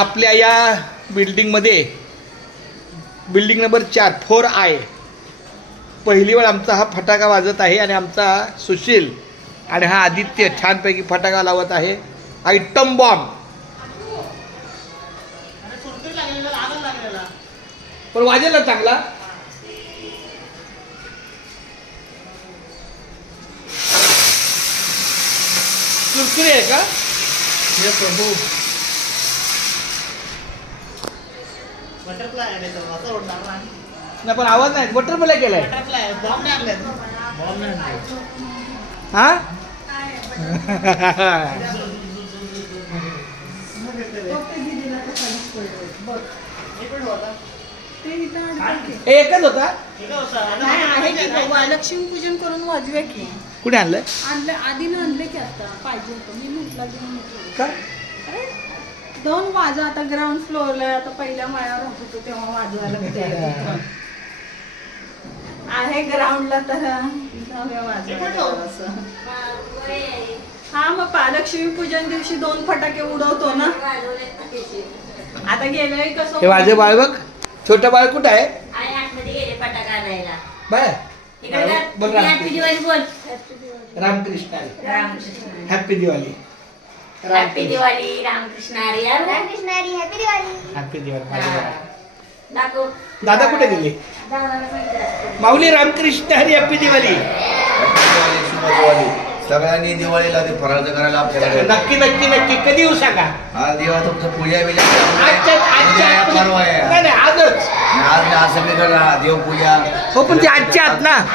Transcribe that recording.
आपल्या या बिल्डिंगमध्ये बिल्डिंग नंबर 4 पहिली वेळ आमचा हा फटाका वाजत आहे आणि आमचा सुशील आणि हा आदित्य छानपैकी फटाका लावत आहे. Item bomb. पण वाजेल ना चांगला. कुरकुरी आहे का हे प्रभू. बटरफ्लाय आहे तो असं उडणार ना. नाही पण आवाज नाही. बटरफ्लाय केलाय. बटरफ्लाय बॉम्ब नाही आणले. बॉम्ब नाही आणले. हा एकच होता. लक्ष्मी पूजन करून वाजूया की. कुठे आणलं आधीनं आणलं की आता पाहिजे होतं मी म्हटलं का. 2 वाजा आता ग्राउंड फ्लोअरला आता पहिल्या माळ्यावर होतो तेव्हा वाजवायला आहे ग्राउंडला तर हा मग लक्ष्मी पूजन दिवशी 2 फटाके उडवतो ना. आता गेल्या कसं हे माझे बाळ बघ. छोटं बाळ कुठं आहे. फटाका आणायला बाय बघ. हॅपी दिवाळी बोल. Ramakrishna Ramakrishna happy Diwali. Happy Diwali Ramakrishna Hari. Ramakrishna Hari. Happy Diwali. Happy Diwali. दाखव. दादा कुठे गेले. माऊली रामकृष्ण हरी. हॅपी दिवाळी. सगळ्यांनी दिवाळीला ते फराळाचं करायला आपल्याला नक्की नक्की नक्की. कधी येऊ सांगा. हा दिवा तुमचं पूजा बिजा आजच आज सगळीकडे देवपूजा हो पण ते आजच्या आत ना.